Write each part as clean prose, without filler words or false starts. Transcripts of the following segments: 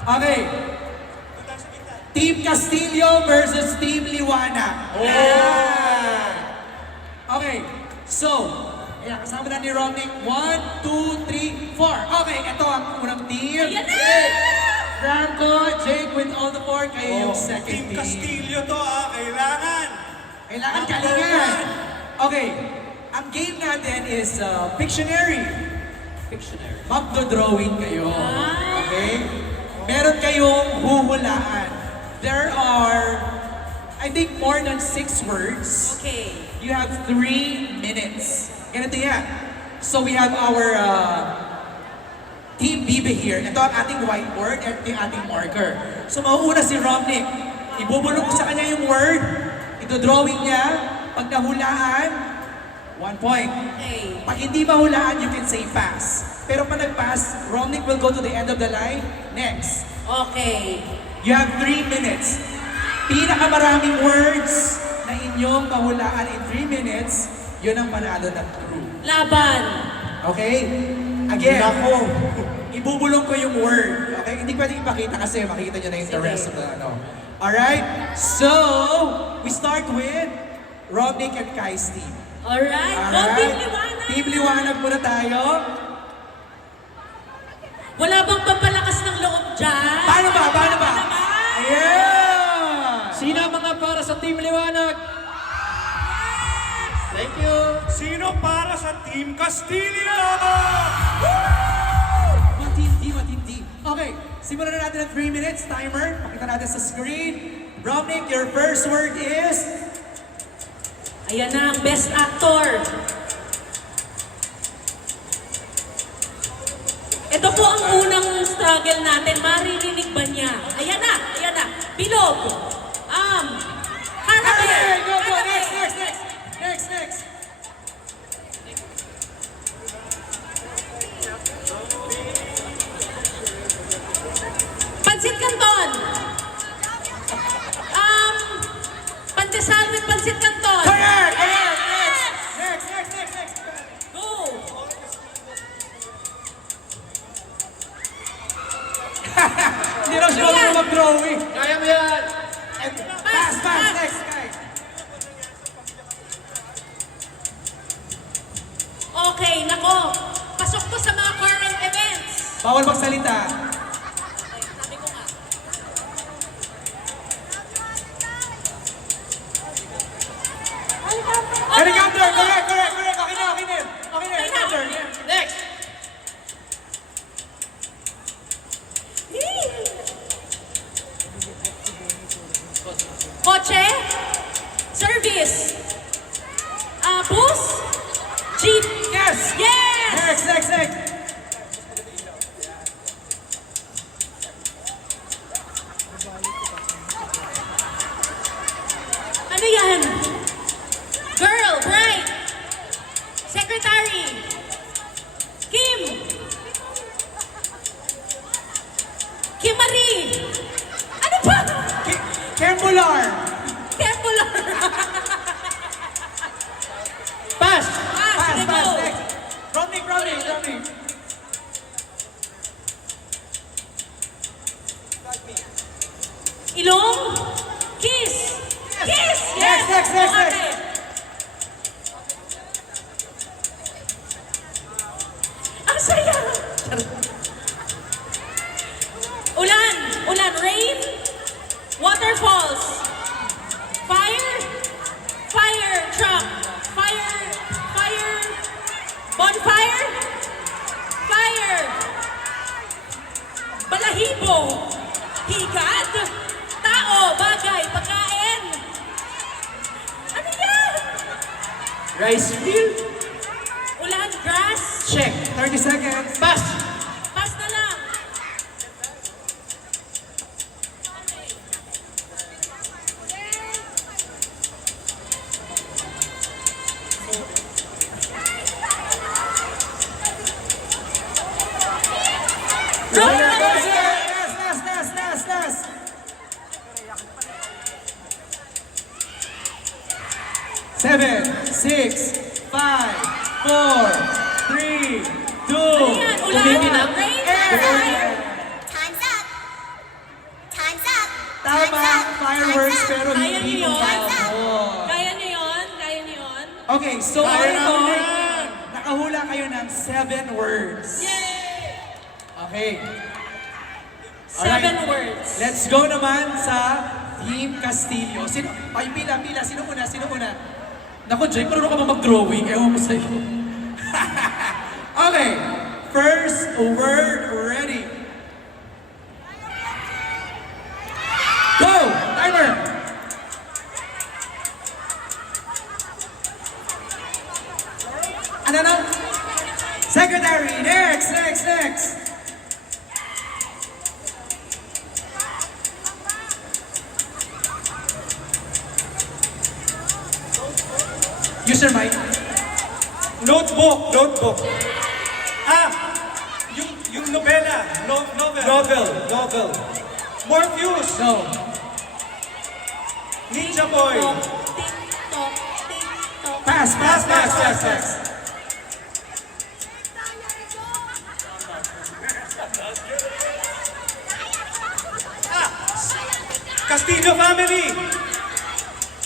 Okay. Team Castillo versus Team Liwanag. Ayan. Okay. So, ayan, kasama na ni Romnick. 1, 2, 3, 4. Okay, ito ang unang team. Ayan na! Franco, Jake with all the 4. Kayo yung second Team team. Castillo to kailangan. Kailangan galingan. Okay. Ang game natin is Pictionary. Pictionary. Magdo-drawing kayo. Okay? Meron kayong huhulaan. There are, I think, more than 6 words. Okay. You have 3 minutes. Ganito yan. So we have our Team Bibe here. Ito ang ating whiteboard at yung ating marker. So mauuna si Romnick. Ibubulong ko sa kanya yung word. Ito-drawing niya. Pag nahulaan, 1 point. Okay. Pag hindi mahulaan, you can say pass. Pero pag nag-pass, Romnick will go to the end of the line. Next. Okay. You have 3 minutes. Pinakamaraming words na inyong mahulaan in 3 minutes, yun ang panalo ng crew. Laban. Okay? Again, Nako. ibubulong ko yung word. Okay? Hindi pwedeng ipakita kasi makikita nyo na yung the Sige. rest of the ano. Alright? So, we start with Romnick and Kai's team. Alright. Go Team Liwanag. Team Liwanag muna tayo. Wala bang pampalakas ng loob dyan? Paano ba? Paano ba? Naman. Yeah! Sino ang mga para sa Team Liwanag? Thank you. Sino para sa Team Castillo? Matindi, matindi. Okay, simulan na natin ang 3 minutes timer. Pakita natin sa screen. Romnick, your first word is... Ayan na ang best actor. Ito po ang unang struggle natin. Maririnig ba niya? Ayan na, ayan na. Bilog. Hanabi. Hey, go, go! Next, next, next! Next, next! Pansit Canton. Pandesal with Pansit Canton. Correct! Correct! Yes! Next! Next, next, next, next! Go. Hindi raw siya marunong mag-drawing. Kaya mo yan. And pass, pass! Next, guys! Okay, nako. Pasok to sa mga current events. Bawal magsalita. Ay, sabi ko nga. Helicopter! Correct, correct, correct! Okay na, okay na! Okay na, helicopter! Yeah. Next. Kotse. Service. Bus. Jeep. Yes! Yes! Next, next, next! Ano yan? Girl, bright. Secretary. Kim. Kim Marie. Ano ba? Kembular! Kembular. Pass. Ah, Pass, sige, pass, go. next! Romnick, Romnick, Romnick! Ilong. Kiss. Kiss. Yes. Next, next, next, Okay. Ang saya. Ulan. Ulan. Rain. Waterfalls. Fire. Fire truck. Fire. Fire. Bonfire. Fire. Balahibo. Higad. Tao. Bagay. Pagkain. Ano yan? Rice field. Ulan. Grass. Check! 30 seconds! Pass. Pass na lang. Roller coaster! Last, last, last, last! Seven, 6, 5, 4, 3, 2, Ano yan? Ulan. Tumingin na. Rain. and... Fire. Time's up. Okay, so Kaya ito, namin yan! nakahula kayo ng 7 words. Okay. 7 words. Let's go naman sa Team Castillo. Sino? Ay, pila. Sino una? Naku, Jay, marunong ka ba mag-drawing? Ewan ko sa'yo. Okay. First word, ready. Go! Timer! Ano? Secretary, next. Use your mic. Notebook. Yung nobela. Novel. Morpheus. Go. Ninja Boy. Tik-tok, tik-tok. Pass. Castillo Family.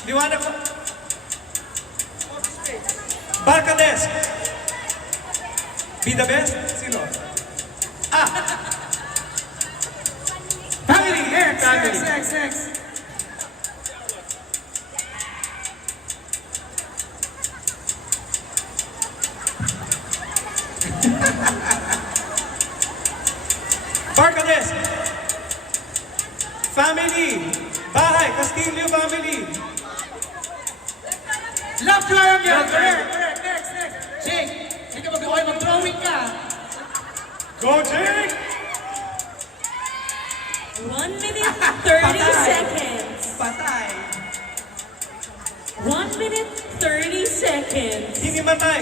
Liwanag ko. Barcades. Be the best? Sino? Family, next. Barcades. Family. Bahay. Castillo Family. Love triangle. Correct. Next. Jake, sige mag-drawing ka. Go, Jake! 1 minute, 30 seconds. Patay. 1 minute, 30 seconds. Hinimatay.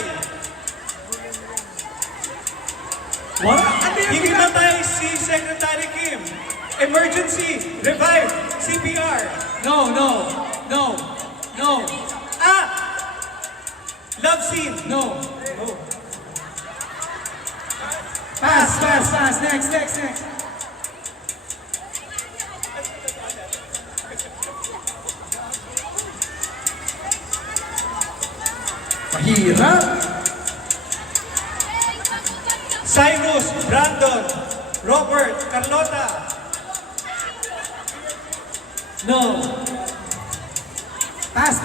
What? Hinimatay si Secretary Kim. Emergency. Revive. CPR. No. Love scene. No. Pass. Next. Mahirap. Cyrus. Brandon. Robert. Carlota. No. Pass.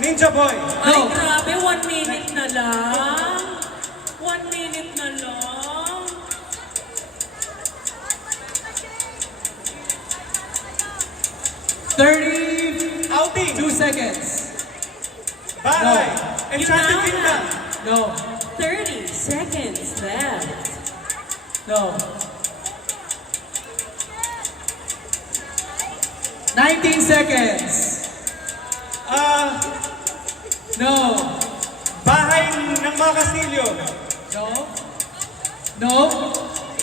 Ninja Boy. Ay, No. grabe, 1 minute na lang. 1 minute na lang. Outing. 2 seconds. Bahay. No. Enchanted Yun na. Kingdom. No. 30 seconds left. No. 19 seconds. No. Bahay ng mga Castillo. No.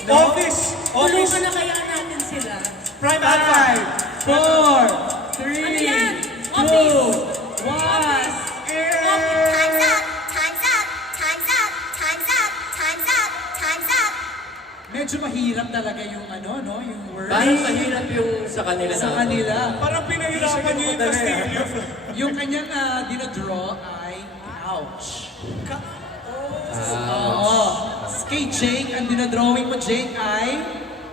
Office. Tulungan na kaya natin sila. Prime Alpha. 5, 4, 3, Ano yan? 2, Office. 1. Time's up. Medyo mahirap talaga yung yung words. Parang mahirap yung sa kanila Sa kanila. Parang pinahirapan niyo yung Castillo. Yung kanyang dinadraw ay ouch. Oo. Kay Jake, ang dinadrawing mo, Jake, ay...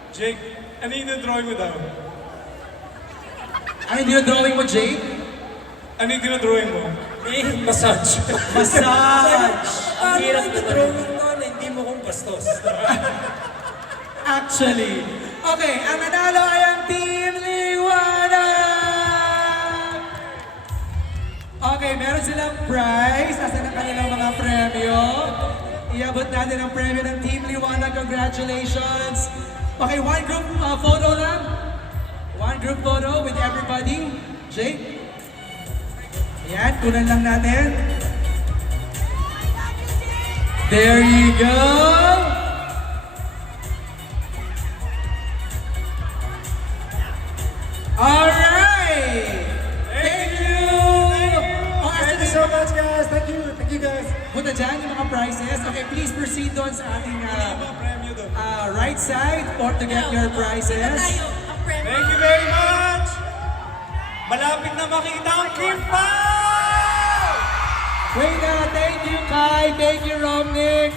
Jake, ano yung drawing mo daw? Ano yung dinadrawing mo, Jake? Ano yung dinadrawing mo? Massage. Massage! Ang hirap na drawing nun, hindi mo kung bastos. Actually. Okay, ang nanalo ay ang Team Liwanag! Okay, meron silang prize. Nasaan ang kanilang mga premyo? Iabot natin ang premyo ng Team Liwanag. Congratulations! Okay, one group photo lang. One group photo with everybody. Jake? Ayan, kunan lang natin. There you go! Alright! Thank you! Thank you so much, guys. Thank you guys. Punta dyan yung mga prizes. Okay, please proceed doon sa ating Premyo doon. right side for to get your Dito prizes. tayo. Ang premyo. Thank you very much! Malapit na makita ang Kim 5! Wait na, thank you Kai, thank you Romnick.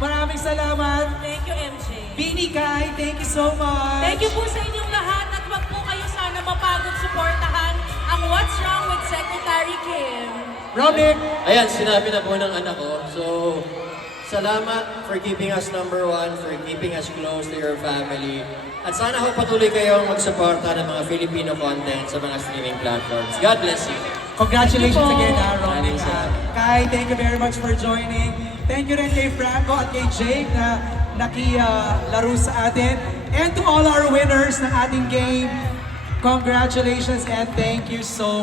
Maraming salamat. Thank you, MJ. Bini Kai, thank you so much. Thank you po sa inyong lahat at wag po kayo sana mapagod suportahan ang What's Wrong with Secretary Kim. Romnick, Ayan, sinabi na po ng anak ko. So, salamat for keeping us number one, for keeping us close to your family. At sana ho patuloy kayong magsuporta ng mga Filipino content sa mga streaming platforms. God bless you. congratulations Thank you po. again Romnick. Maraming salamat. Kai, thank you very much for joining. Thank you rin kay Franco at kay Jake na nakilaro sa atin. And to all our winners ng ating game, congratulations and thank you so much.